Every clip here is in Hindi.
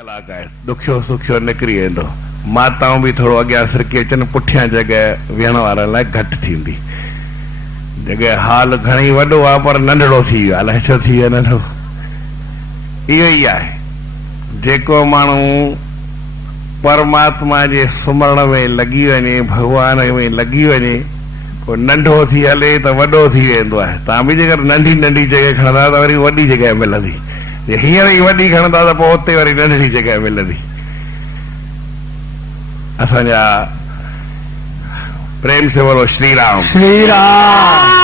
कलाकार दुखियो सुखियो निकिरी वेंदो। माताऊं बि थोरो अॻियां सरकी अचनि, पुठियां जॻह विहण वारनि लाइ घटि थींदी। जॻह हाल घणेई वॾो आहे पर नंढड़ो थी वियो, अलाए छो थी वियो नंढड़ो। इहो ई आहे, जेको माण्हू परमात्मा जे सुमरण में लॻी वञे, भॻवान में लॻी वञे, पोइ नंढो थी हले त वॾो थी वेंदो आहे। तव्हां बि जेकर नंढी नंढी जॻह खणंदा त वरी वॾी जॻह मिलंदी, हींअर ई वॾी खणंदा त पोइ उते वरी नंढड़ी जॻह मिलंदी। असांजा प्रेम से बोलो श्री राम। श्री राम।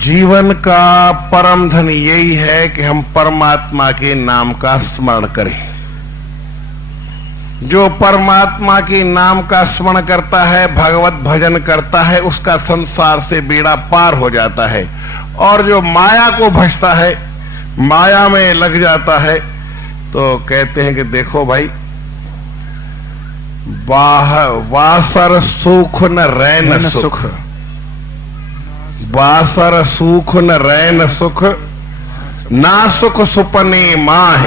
जीवन का परम धन यही है कि हम परमात्मा के नाम का स्मरण करें। जो परमात्मा के नाम का स्मरण करता है, भगवत भजन करता है, उसका संसार से बेड़ा पार हो जाता है। और जो माया को भजता है, माया में लग जाता है, तो कहते हैं कि देखो भाई, वासर सुख न रैन सुख, वासर सुख न रैन सुख, ना सुख सुपने माह,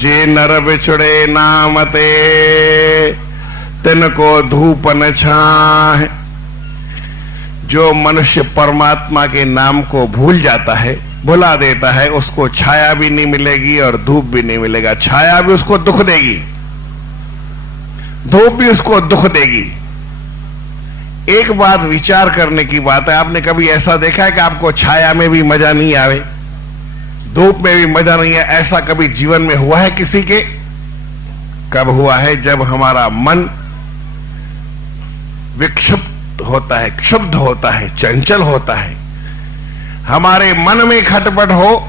जे नर बिछड़े नाम ते, तिनको धूप न छाह। जो मनुष्य परमात्मा के नाम को भूल जाता है, भुला देता है, उसको छाया भी नहीं मिलेगी और धूप भी नहीं मिलेगा। छाया भी उसको दुख देगी, धूप भी उसको दुख देगी। एक बात विचार करने की बात है, आपने कभी ऐसा देखा है कि आपको छाया में भी मजा नहीं आवे, धूप में भी मजा नहीं है? ऐसा कभी जीवन में हुआ है किसी के? कब हुआ है? जब हमारा मन विक्षिप्त होता है, क्षुब्ध होता है, चंचल होता है। हमारे मन में खटपट हो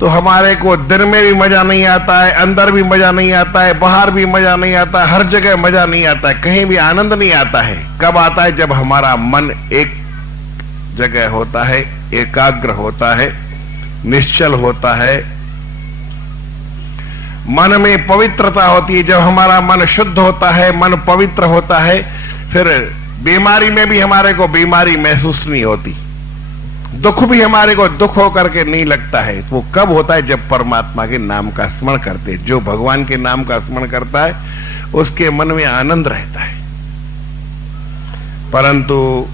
तो हमारे को दिन में भी मजा नहीं आता है, अंदर भी मजा नहीं आता है, बाहर भी मजा नहीं आता है, हर जगह मजा नहीं आता है, कहीं भी आनंद नहीं आता है। कब आता है? जब हमारा मन एक जगह होता है, एकाग्र होता है, निश्चल होता है, मन में पवित्रता होती है। जब हमारा मन शुद्ध होता है, मन पवित्र होता है, फिर बीमारी में भी हमारे को बीमारी महसूस नहीं होती, दुख भी हमारे को दुख होकर के नहीं लगता है। वो कब होता है? जब परमात्मा के नाम का स्मरण करते। जो भगवान के नाम का स्मरण करता है उसके मन में आनंद रहता है। परंतु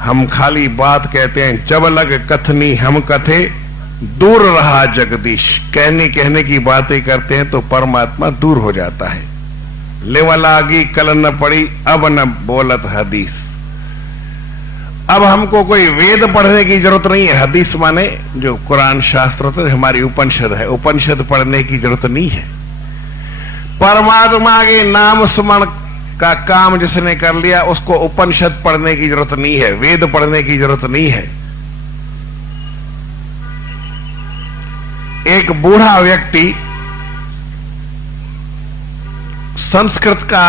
हम खाली बात कहते हैं, जब लग कथनी हम कथे, दूर रहा जगदीश। कहने की बातें करते हैं तो परमात्मा दूर हो जाता है। लेवा लागी कल न पड़ी, अब न बोलत हदीस। अब हमको कोई वेद पढ़ने की जरूरत नहीं है। हदीस माने जो कुरान शास्त्र होता है, हमारी उपनिषद है, उपनिषद पढ़ने की जरूरत नहीं है। परमात्मा के नाम स्मरण का काम जिसने कर लिया, उसको उपनिषद पढ़ने की जरूरत नहीं है, वेद पढ़ने की जरूरत नहीं है। एक बूढ़ा व्यक्ति संस्कृत का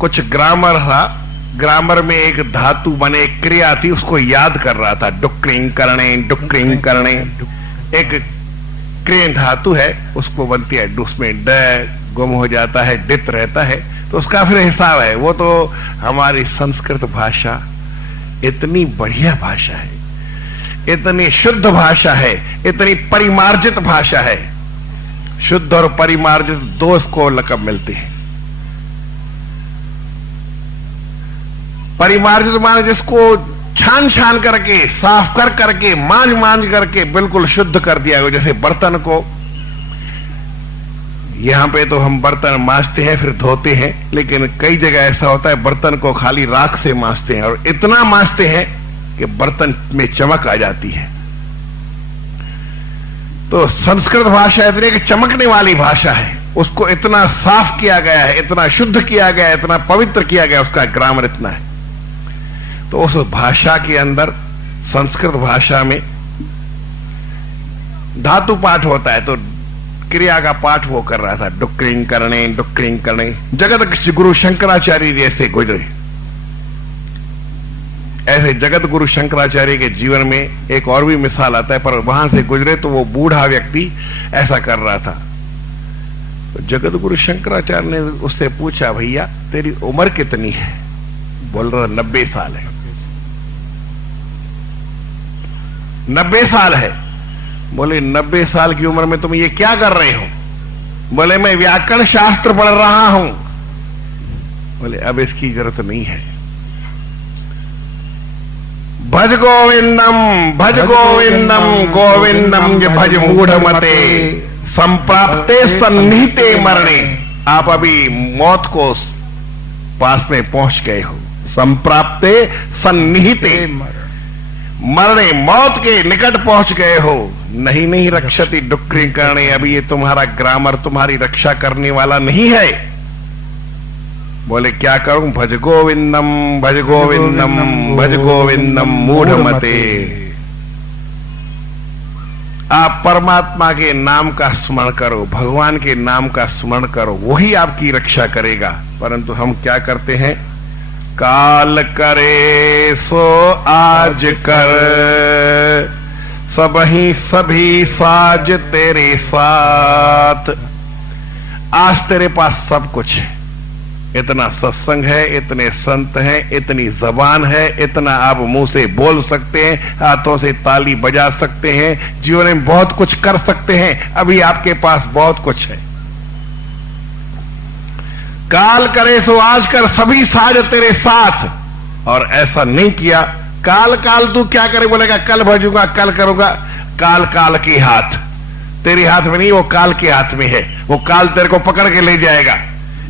कुछ ग्रामर था, ग्रामर में एक धातु माने एक क्रिया थी, उसको याद कर रहा था। डुक्रिंग करने, डुक्रिंग करने, एक क्रिय धातु है, उसको बनती है, उसमें ड गुम हो जाता है, डित रहता है, तो उसका फिर हिसाब है। वो तो हमारी संस्कृत भाषा इतनी बढ़िया भाषा है, इतनी शुद्ध भाषा है, इतनी परिमार्जित भाषा है। शुद्ध और परिमार्जित दो इसको लक़ब मिलते हैं। परिमार्जित माने जिसको छान छान करके, साफ कर करके, मांझ करके बिल्कुल शुद्ध कर दिया हो। जैसे बर्तन को, यहां पे तो हम बर्तन मांजते हैं फिर धोते हैं, लेकिन कई जगह ऐसा होता है बर्तन को खाली राख से मांजते हैं, और इतना मांजते हैं कि बर्तन में चमक आ जाती है। तो संस्कृत भाषा इतनी कि चमकने वाली भाषा है, उसको इतना साफ किया गया है, इतना शुद्ध किया गया है, इतना पवित्र किया गया, उसका ग्रामर इतना है। तो उस भाषा के अंदर, संस्कृत भाषा में धातु पाठ होता है, तो क्रिया का पाठ वो कर रहा था, डुक्रिंग करने, डुक्रिंग करने। जगत गुरु शंकराचार्य जैसे गुजरे, ऐसे जगत गुरु शंकराचार्य के जीवन में एक और भी मिसाल आता है, पर वहां से गुजरे तो वो बूढ़ा व्यक्ति ऐसा कर रहा था। तो जगत गुरु शंकराचार्य ने उससे पूछा, भैया तेरी उम्र कितनी है? बोल रहा 90 साल है। 90 साल है। बोले 90 साल की उम्र में तुम ये क्या कर रहे हो? बोले मैं व्याकरण शास्त्र पढ़ रहा हूं। बोले अब इसकी जरूरत नहीं है। भज गोविंदम गोविंदम ये भज मूढ़मते संप्राप्ते सन्निहिते मरणे। आप अभी मौत को पास में पहुंच गए हो। संप्राप्ते सन्निहिते मरणे, मौत के निकट पहुंच गए हो। नहीं रक्षति डुक्री करणे, अभी ये तुम्हारा ग्रामर तुम्हारी रक्षा करने वाला नहीं है। बोले क्या करूं? भज गोविंदम भज गोविंदम मूढ़मते। आप परमात्मा के नाम का स्मरण करो, भगवान के नाम का स्मरण करो, वही आपकी रक्षा करेगा। परंतु हम क्या करते हैं? काल करे सो आज कर, सबही सभी साज तेरे साथ। आज तेरे पास सब कुछ है, इतना सत्संग है, इतने संत हैं, इतनी जबान है, इतना आप मुंह से बोल सकते हैं, हाथों से ताली बजा सकते हैं, जीवन में बहुत कुछ कर सकते हैं। अभी आपके पास बहुत कुछ है। काल करे सो आज कर, सभी साज तेरे साथ। और ऐसा नहीं किया, काल तू क्या करे? बोलेगा कल भजूंगा, कल करूंगा। काल के हाथ, तेरे हाथ में नहीं, वो काल के हाथ में है। वो काल तेरे को पकड़ के ले जाएगा।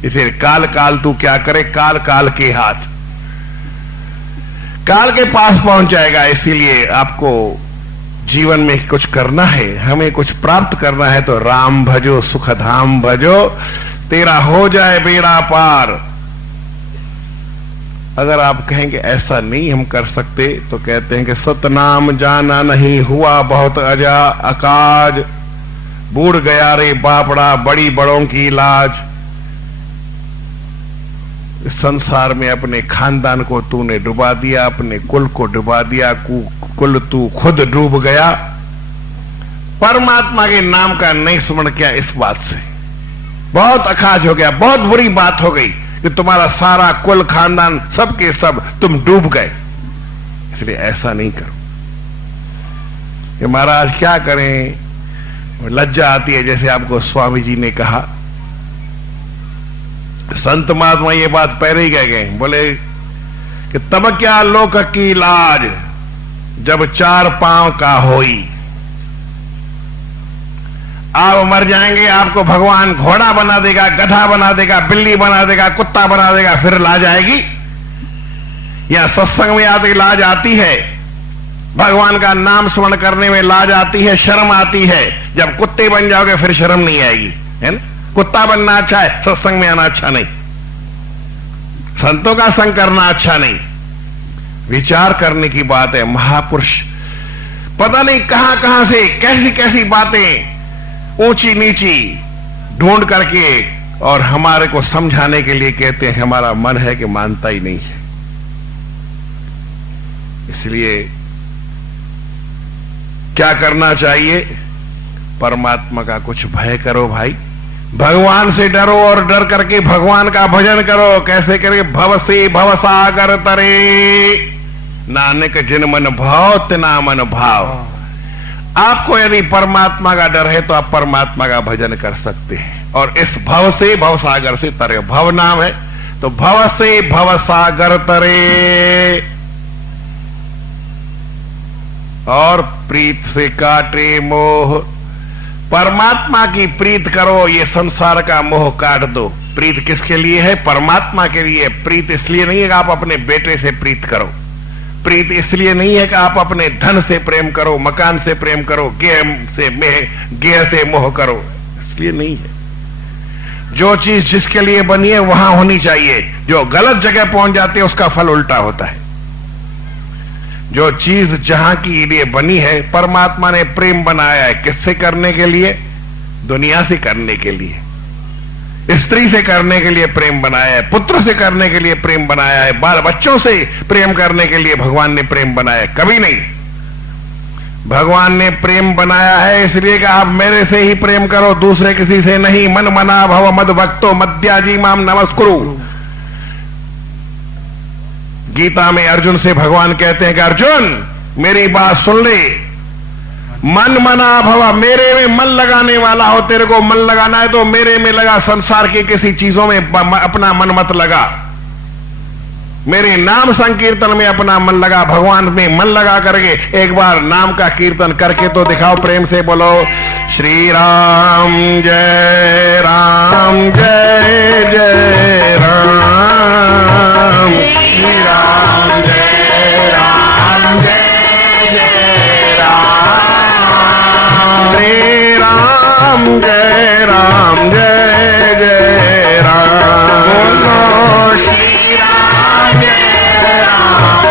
इसलिए काल तू क्या करे? काल के हाथ, काल के पास पहुंच जाएगा। इसीलिए आपको जीवन में कुछ करना है, हमें कुछ प्राप्त करना है तो राम भजो, सुखधाम भजो, तेरा हो जाए बेड़ा पार। अगर आप कहेंगे ऐसा नहीं हम कर सकते, तो कहते हैं कि सतनाम जाना नहीं, हुआ बहुत अजा अकाज, बूढ़ गया रे बापड़ा, बड़ी बड़ों की लाज। इस संसार में अपने खानदान को तूने डुबा दिया, अपने कुल को डुबा दिया, कुल तू खुद डूब गया। परमात्मा के नाम का नहीं स्मरण किया, इस बात से बहुत अखाज हो गया, बहुत बुरी बात हो गई कि तुम्हारा सारा कुल खानदान सबके सब तुम डूब गए। इसलिए ऐसा नहीं करो कि महाराज क्या करें, लज्जा आती है। जैसे आपको स्वामी जी ने कहा, संत महात्मा ये बात पहले ही कह गए, बोले कि तब क्या लोक की लाज, जब 4 पांव का होई। आप मर जाएंगे, आपको भगवान घोड़ा बना देगा, गधा बना देगा, बिल्ली बना देगा, कुत्ता बना देगा, फिर लाज आएगी? या सत्संग में आते लाज आती है, भगवान का नाम स्मरण करने में लाज आती है, शर्म आती है। जब कुत्ते बन जाओगे फिर शर्म नहीं आएगी, है ना? कुत्ता बनना अच्छा है, सत्संग में आना अच्छा नहीं, संतों का संग करना अच्छा नहीं। विचार करने की बात है। महापुरुष पता नहीं कहां से कैसी कैसी बातें ऊंची नीची ढूंढ करके और हमारे को समझाने के लिए कहते हैं। हमारा मन है कि मानता ही नहीं है। इसलिए क्या करना चाहिए? परमात्मा का कुछ भय करो भाई, भगवान से डरो और डर करके भगवान का भजन करो। कैसे करें? भव से भव सागर तरे, नानक जिन मन भाव तिना मन भाव। आपको यदि परमात्मा का डर है तो आप परमात्मा का भजन कर सकते हैं। और इस भव से भव सागर से तरे, भव नाम है तो भव से भव सागर तरे। और प्रीत से काटे मोह, परमात्मा की प्रीत करो, ये संसार का मोह काट दो। प्रीत किसके लिए है? परमात्मा के लिए। प्रीत इसलिए नहीं है कि आप अपने बेटे से प्रीत करो, प्रीत इसलिए नहीं है कि आप अपने धन से प्रेम करो, मकान से प्रेम करो, गेह से मोह करो, इसलिए नहीं है। जो चीज जिसके लिए बनी है वहां होनी चाहिए। जो गलत जगह पहुंच जाती है उसका फल उल्टा होता है। जो चीज जहां के लिए बनी है, परमात्मा ने प्रेम बनाया है, किससे करने के लिए? दुनिया से करने के लिए, स्त्री से करने के लिए प्रेम बनाया है, पुत्र से करने के लिए प्रेम बनाया है, बाल बच्चों से प्रेम करने के लिए भगवान ने प्रेम बनाया है। कभी नहीं, भगवान ने प्रेम बनाया है इसलिए कि आप मेरे से ही प्रेम करो, दूसरे किसी से नहीं। मन मना भव मद भक्तो मद्याजी माम नमस्कुरु। गीता में अर्जुन से भगवान कहते हैं कि अर्जुन मेरी बात सुन ले, मन मना भव, मेरे में मन लगाने वाला हो। तेरे को मन लगाना है तो मेरे में लगा, संसार की किसी चीजों में अपना मन मत लगा। मेरे नाम संकीर्तन में अपना मन लगा, भगवान में मन लगा करके एक बार नाम का कीर्तन करके तो दिखाओ। प्रेम से बोलो श्री राम जय जय राम, श्री राम जय राम श्री राम जय राम। बोलो श्री राम जय राम,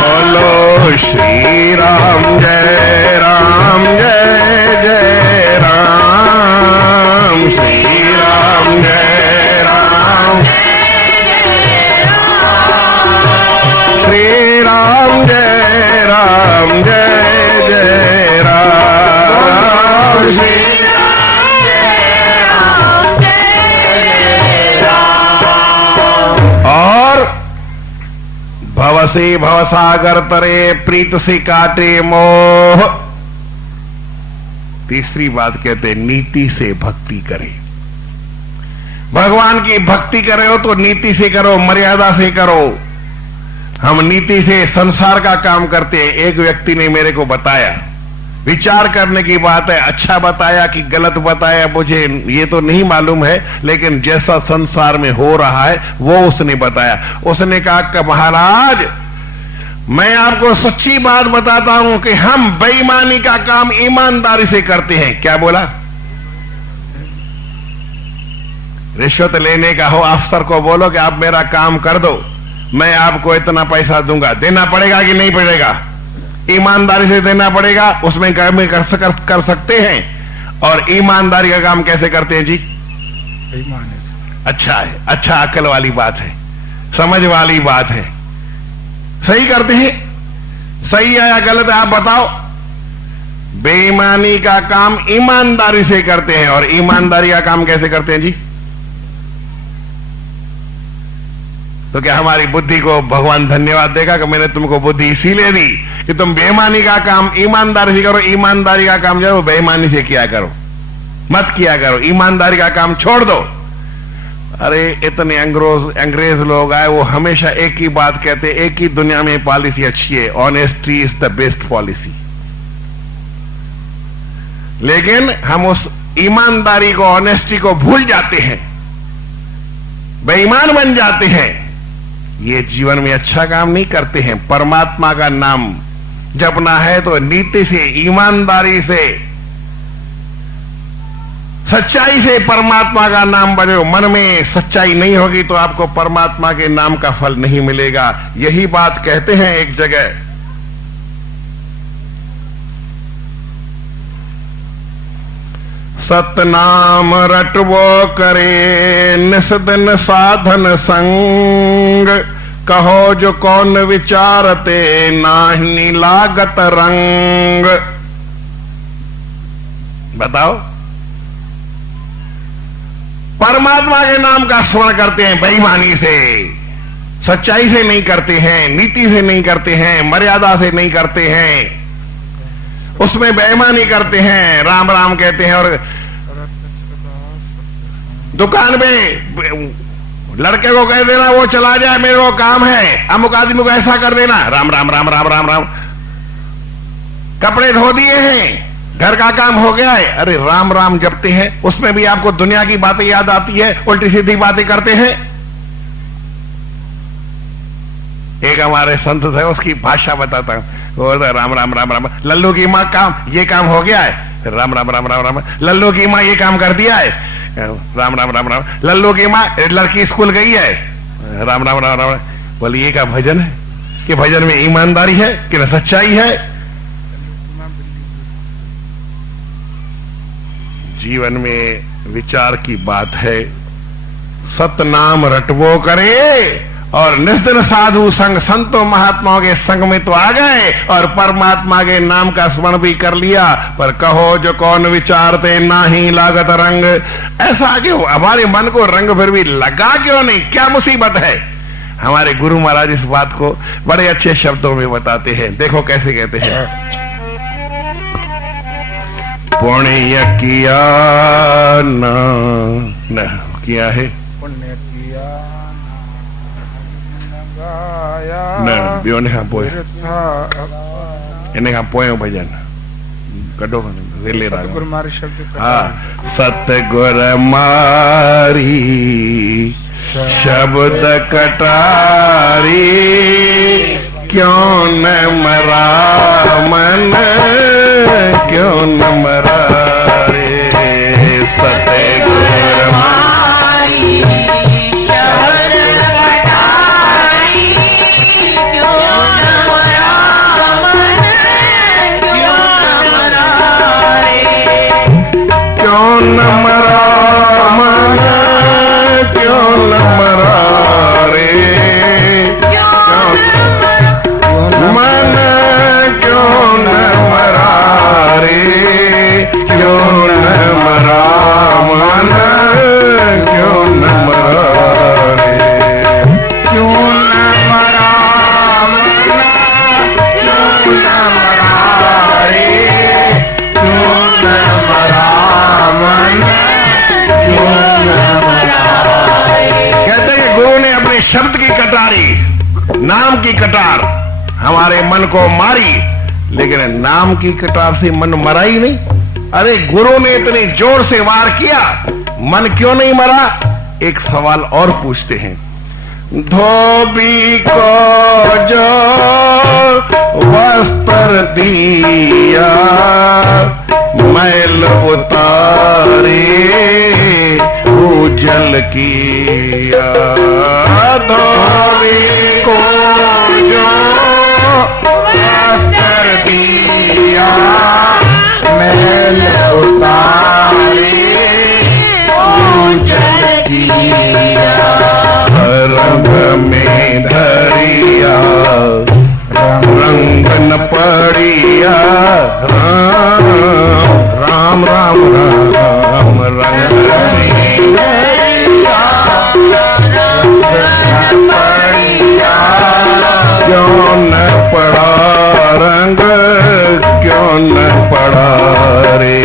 बोलो श्री राम जय राम जय राम, श्री राम जय राम, श्री राम जय राम जय राम, श्री और भव से भवसागर तरे, प्रीत से काटे मोह। तीसरी बात कहते हैं नीति से भक्ति करे। भगवान की भक्ति करे हो तो नीति से करो, मर्यादा से करो। हम नीति से संसार का काम करते हैं। एक व्यक्ति ने मेरे को बताया, विचार करने की बात है, अच्छा बताया कि गलत बताया मुझे ये तो नहीं मालूम है, लेकिन जैसा संसार में हो रहा है वो उसने बताया। उसने कहा कि महाराज मैं आपको सच्ची बात बताता हूं कि हम बेईमानी का काम ईमानदारी से करते हैं। क्या बोला? रिश्वत लेने का हो, अफसर को बोलो कि आप मेरा काम कर दो, मैं आपको इतना पैसा दूंगा। देना पड़ेगा कि नहीं पड़ेगा? ईमानदारी से देना पड़ेगा, उसमें काम कर सकते हैं। और ईमानदारी का काम कैसे करते हैं जी? अच्छा है, अच्छा अकल वाली बात है, समझ वाली बात है। सही करते हैं? सही है या गलत है आप बताओ? बेईमानी का काम ईमानदारी से करते हैं। और ईमानदारी का काम कैसे करते हैं जी? तो क्या हमारी बुद्धि को भगवान धन्यवाद देगा कि मैंने तुमको बुद्धि इसीलिए दी कि तुम बेईमानी का काम ईमानदारी से करो। ईमानदारी का काम जो है बेईमानी से किया करो, मत किया करो। ईमानदारी का काम छोड़ दो। अरे इतने अंग्रेज लोग आए, वो हमेशा एक ही बात कहते, एक ही दुनिया में पॉलिसी अच्छी है, honesty is the best policy. लेकिन हम उस ईमानदारी को, ऑनेस्टी को भूल जाते हैं, बेईमान बन जाते हैं। ये जीवन में अच्छा काम नहीं करते हैं। परमात्मा का नाम जपना है तो नीति से, ईमानदारी से, सच्चाई से परमात्मा का नाम बजाओ। मन में सच्चाई नहीं होगी तो आपको परमात्मा के नाम का फल नहीं मिलेगा। यही बात कहते हैं एक जगह, सतनाम रटवो करे निस्दिन साधन संग, कहो जो कौन विचारते नाहि लागत रंग। बताओ, परमात्मा के नाम का स्मरण करते हैं बेईमानी से, सच्चाई से नहीं करते हैं, नीति से नहीं करते हैं, मर्यादा से नहीं करते हैं, उसमें बेईमानी करते हैं, राम राम कहते हैं। और दुकान में लड़के को कह देना वो चला जाए, मेरे को काम है, अमुक आदमी को ऐसा कर देना, राम राम राम राम राम राम। कपड़े धो दिए हैं, घर का काम हो गया है, अरे राम राम जपते हैं, उसमें भी आपको दुनिया की बातें याद आती है, उल्टी सीधी बातें करते हैं। एक हमारे संत थे, उसकी भाषा बताता हूं, वो राम राम राम राम। लल्लू की माँ काम, ये काम हो गया है, राम राम राम राम राम। लल्लू की माँ ये काम कर दिया है, राम राम राम राम। लल्लू की माँ लड़की स्कूल गई है, राम राम राम राम। बोले ये क्या भजन है? कि भजन में ईमानदारी है कि न सच्चाई है? जीवन में विचार की बात है। सतनाम रटवो करे और निस्दिन साधु संग, संतों महात्माओं के संग में तो आ गए और परमात्मा के नाम का स्मरण भी कर लिया, पर कहो जो कौन विचारते नाही लागत रंग। ऐसा क्यों? हमारे मन को रंग फिर भी लगा क्यों नहीं? क्या मुसीबत है? हमारे गुरु महाराज इस बात को बड़े अच्छे शब्दों में बताते हैं। देखो कैसे कहते हैं, पुण्य किया न किया है, पुण्य किया न बियो ने खां पोइ इन खां पोइ भजन कढो रेले राग सतगुरु मारी शब्द। हाँ, सतगुर मारी शब्द कटारी, क्यों न मरा मन, क्यों न मरा रे। सतगुर मारी शब्द कटारी, क्यों न मरा मन, क्यों न मरा रे। क्यों न मरा मन, क्यों न मरा रे। मन क्यों न मरा रे, क्यों न मरा मन, क्यों न मरा रे। क्यों न मरा मन, क्यों न मरा रे, क्यों न मरा मन, क्यों न मरा रे। कहते हैं गुरु ने अपने शब्द की कटारी, नाम की कटार हमारे मन को मारी, लेकिन नाम की कटार से मन मरा ही नहीं। अरे गुरु ने इतने जोर से वार किया, मन क्यों नहीं मरा? एक सवाल और पूछते हैं। धोबी को जो वस्त्र दिया, मैल उतारे उजल किया। धोबी को जो वस्त्र दिया, मैल उतारे उजल किया। रंग में धरिया रंग न पड़िया, राम राम राम राम। रंग में धरिया रंग न पड़िया, क्यों न पड़ा रंग, क्यों न पड़ा रे।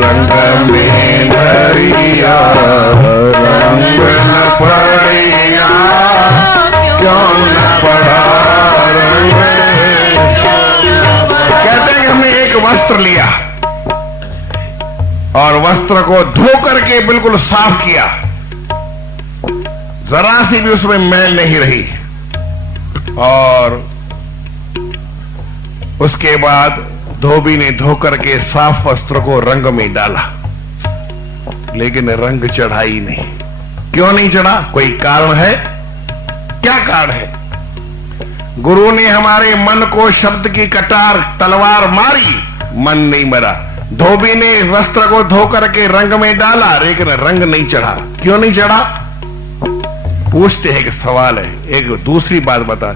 रंग में धरिया रंग न पड़िया, क्यों न पड़ा रंग। कहते हैं कि हमने एक वस्त्र लिया और वस्त्र को धो करके बिल्कुल साफ किया, जरा सी भी उसमें मैल नहीं रही, और उसके बाद धोबी ने धो करके साफ वस्त्र को रंग में डाला, लेकिन रंग चढ़ा ही नहीं। क्यों नहीं चढ़ा? कोई कारण है? क्या कारण है? गुरु ने हमारे मन को शब्द की कटार तलवार मारी, मन नहीं मरा। धोबी ने वस्त्र को धो करके रंग में डाला, लेकिन रंग नहीं चढ़ा। क्यों नहीं चढ़ा? पूछते हैं कि सवाल है। एक दूसरी बात बता,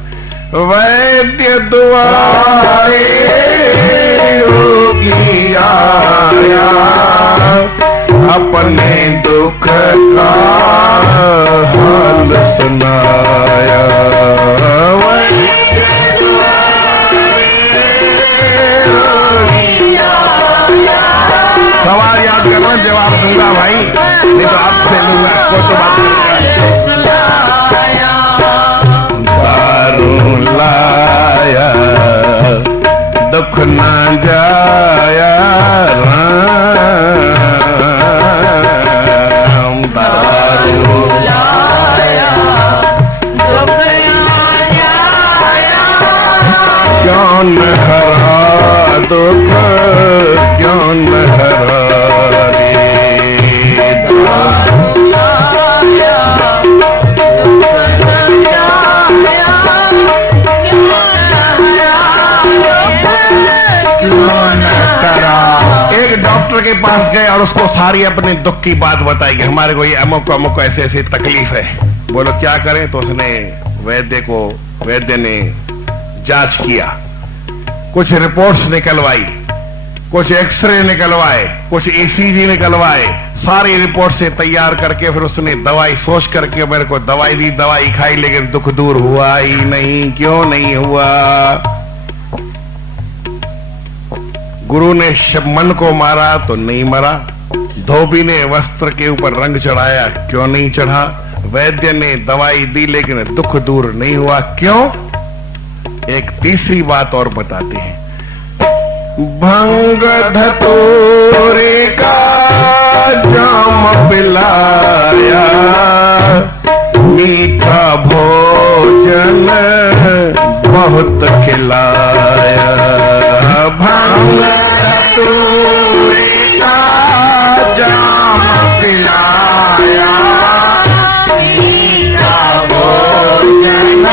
वैद्य दुआरे रोगी आया, अपने दुख का हाल सुनाया। वैद्य दुआरे रोगी आया। सवाल याद करना, जवाब दूंगा भाई, नहीं तो आपसे लूंगा, कोई तो बात नहीं। दारू लाया दुख ना जाया, राम। दारू लाया दुख ना जाया, क्यों न हरा दुख, क्यों न हरा रे। दारू लाया एक डॉक्टर के पास गए और उसको सारी अपने दुख की बात बताई कि हमारे को ये अमुक अमुक ऐसे ऐसी तकलीफ है। बोलो क्या करें? तो उसने वैद्य ने जांच किया, कुछ रिपोर्ट्स निकलवाई, कुछ एक्सरे निकलवाए, कुछ ईसीजी निकलवाए, सारी रिपोर्ट से तैयार करके फिर उसने दवाई सोच करके मेरे को दवाई दी, दवाई खाई, लेकिन दुख दूर हुआ ही नहीं। क्यों नहीं हुआ? गुरु ने मन को मारा तो नहीं मरा, धोबी ने वस्त्र के ऊपर रंग चढ़ाया, क्यों नहीं चढ़ा? वैद्य ने दवाई दी लेकिन दुख दूर नहीं हुआ, क्यों? एक तीसरी बात और बताते हैं। भंग धतूरे का जाम पिलाया, मीठा भोजन बहुत खिलाया। भंग धतूरे का जाम पिलाया, मीठा भोजन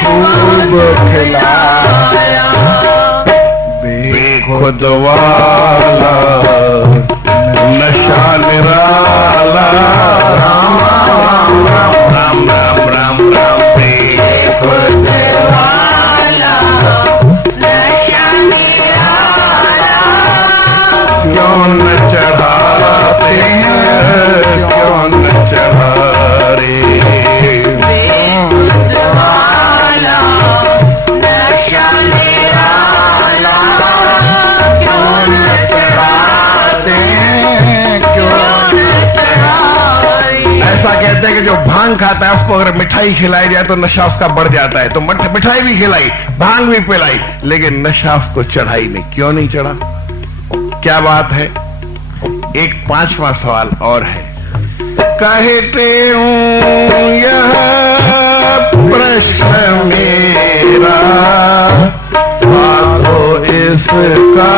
खूब खिलाया। खुद वाला नशा निराला, राम राम राम राम राम राम राम। खुद वाला नशा निराला, क्यों न चढ़ाते हैं, क्यों न चढ़ा रे। खुद वाला नशा निराला, ऐसा कहते हैं कि जो भांग खाता है उसको अगर मिठाई खिलाई जाए तो नशा उसका बढ़ जाता है। तो मिठाई भी खिलाई, भांग भी पिलाई, लेकिन नशा उसको चढ़ाई नहीं। क्यों नहीं चढ़ा? क्या बात है? एक 5वां सवाल और है। कहते हूं यह प्रश्न मेरा, साधो इसका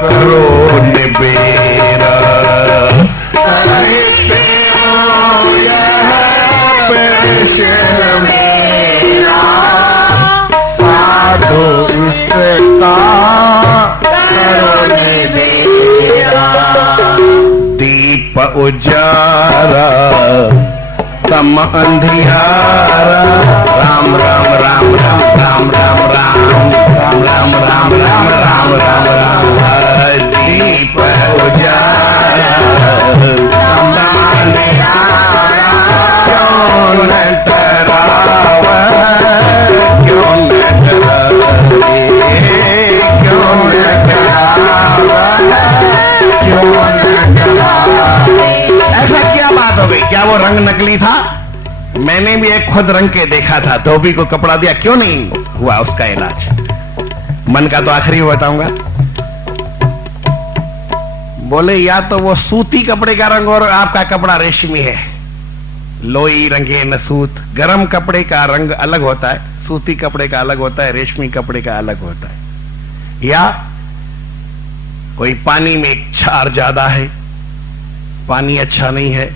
करो निबेरा। कहते हो यह प्रश्न मेरा, साधो इसका करो निबेरा। दीप उजारा तम अंधियारा, राम राम राम राम राम राम राम राम राम राम राम राम राम। दीप उजारा तम अंधियारा, क्यों न डरावा, क्यों न डरावे, क्यों न डरावा, क्यों न डरावे। ऐसा क्या बात हो गई? क्या वो रंग नकली था? मैंने भी एक खुद रंग के देखा था, धोबी को कपड़ा दिया, क्यों नहीं हुआ उसका इलाज? मन का तो आखिरी बताऊंगा। बोले या तो वो सूती कपड़े का रंग और आपका कपड़ा रेशमी है, लोई रंगे नसूत। गरम कपड़े का रंग अलग होता है, सूती कपड़े का अलग होता है, रेशमी कपड़े का अलग होता है। या कोई पानी में क्षार ज्यादा है, पानी अच्छा नहीं है,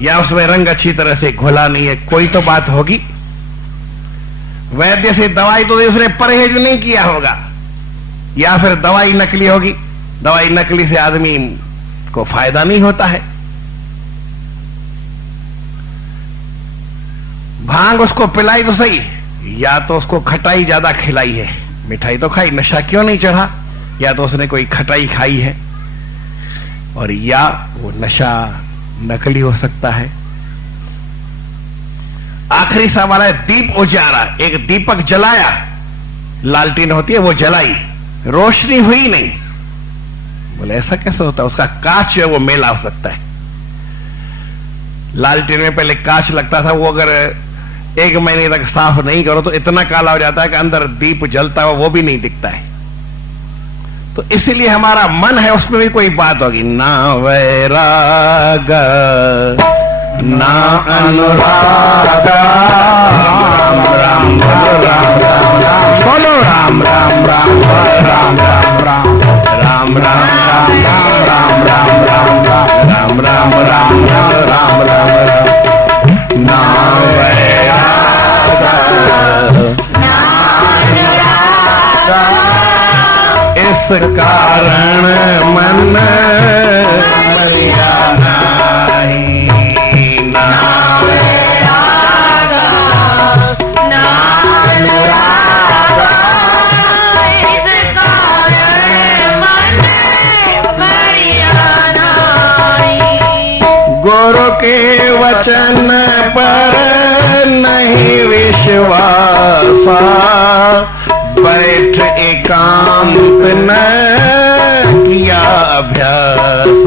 या उसमें रंग अच्छी तरह से घुला नहीं है, कोई तो बात होगी। वैद्य से दवाई तो उसने परहेज नहीं किया होगा, या फिर दवाई नकली होगी। दवाई नकली से आदमी को फायदा नहीं होता है। भांग उसको पिलाई तो सही, या तो उसको खटाई ज्यादा खिलाई है, मिठाई तो खाई, नशा क्यों नहीं चढ़ा? या तो उसने कोई खटाई खाई है, और या वो नशा नकली हो सकता है। आखिरी सवाल है, दीप उजारा। एक दीपक जलाया, लालटीन होती है, वो जलाई, रोशनी हुई नहीं। बोले ऐसा कैसे होता है? उसका कांच है वो मेला हो सकता है। लालटीन में पहले कांच लगता था, वो अगर 1 महीने तक साफ नहीं करो तो इतना काला हो जाता है कि अंदर दीप जलता हुआ वो भी नहीं दिखता है। तो इसीलिए हमारा मन है, उसमें भी कोई बात होगी। ना वैराग ना अनुराग, राम राम राम राम राम राम, बोलो राम राम राम राम राम राम राम राम राम राम राम राम राम राम राम राम राम राम। ना वैराग ना अनुराग, इस कारण मन मरिया नहीं। ना वैराग ना अनुराग, इस कारण गुरु के वचन पर नहीं विश्वासा, बैठ एकांत न किया अभ्यास।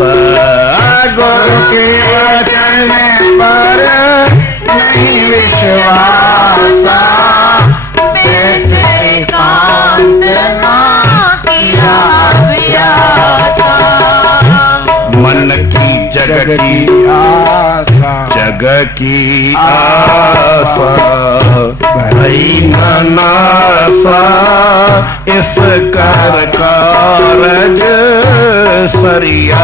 गुरु के वचन पर नहीं विश्वासा, बैठ एकांत न किया अभ्यास। मन की जग की आशा जग की आशा भई न नासा, इस कर कारज सरिया।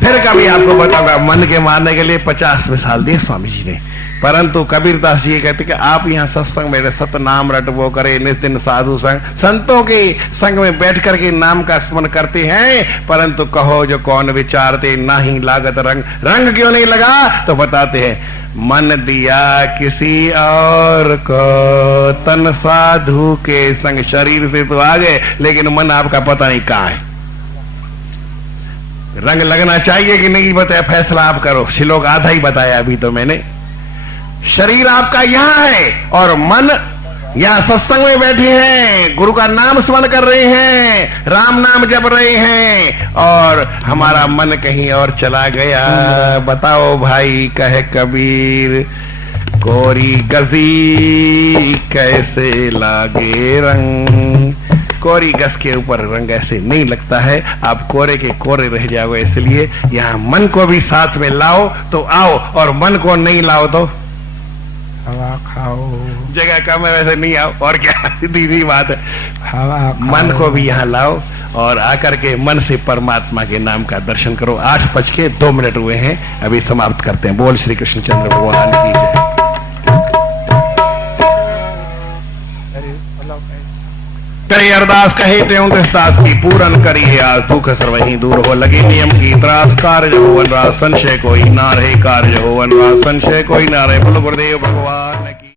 फिर कभी आपको बताऊंगा, मन के मारने के लिए 50 मिसाल दिए स्वामी जी ने, परंतु कबीरदास जी ये कहते कि आप यहाँ सत्संग में सत नाम रटबो करे, निस दिन साधु संग, संतों के संग में बैठ करके नाम का स्मरण करते हैं, परंतु कहो जो कौन विचारते, ना ही लागत रंग। रंग क्यों नहीं लगा? तो बताते हैं, मन दिया किसी और को, तन साधु के संग। शरीर से तो आ गए, लेकिन मन आपका पता नहीं कहाँ है। रंग लगना चाहिए कि नहीं बताया, फैसला आप करो। श्लोक आधा ही बताया अभी तो मैंने। शरीर आपका यहां है और मन यहां सत्संग में बैठे हैं, गुरु का नाम स्मरण कर रहे हैं, राम नाम जप रहे हैं, और हमारा मन कहीं और चला गया। बताओ भाई, कहे कबीर, कोरी गजी कैसे लागे रंग। कोरी गज के ऊपर रंग ऐसे नहीं लगता है, आप कोरे के कोरे रह जाओगे। इसलिए यहाँ मन को भी साथ में लाओ तो आओ, और मन को नहीं लाओ तो हवा खाओ, जगह कम है वैसे नहीं आओ। और क्या सीधी बात है, हवा खाओ। मन को भी यहाँ लाओ और आकर के मन से परमात्मा के नाम का दर्शन करो। 8:02 हुए हैं, अभी समाप्त करते हैं। बोल श्री कृष्णचंद्र भगवान की जय। करे अरदास कहे त्यों दास की, पूरन करिए आज दुख सर्वही दूर हो। लगे नियम की त्रास, कार्य हो वन राज, संशय कोई ना रहे, कार्य हो वन राज, संशय कोई ना रहे। बोलो गुरुदेव भगवान की।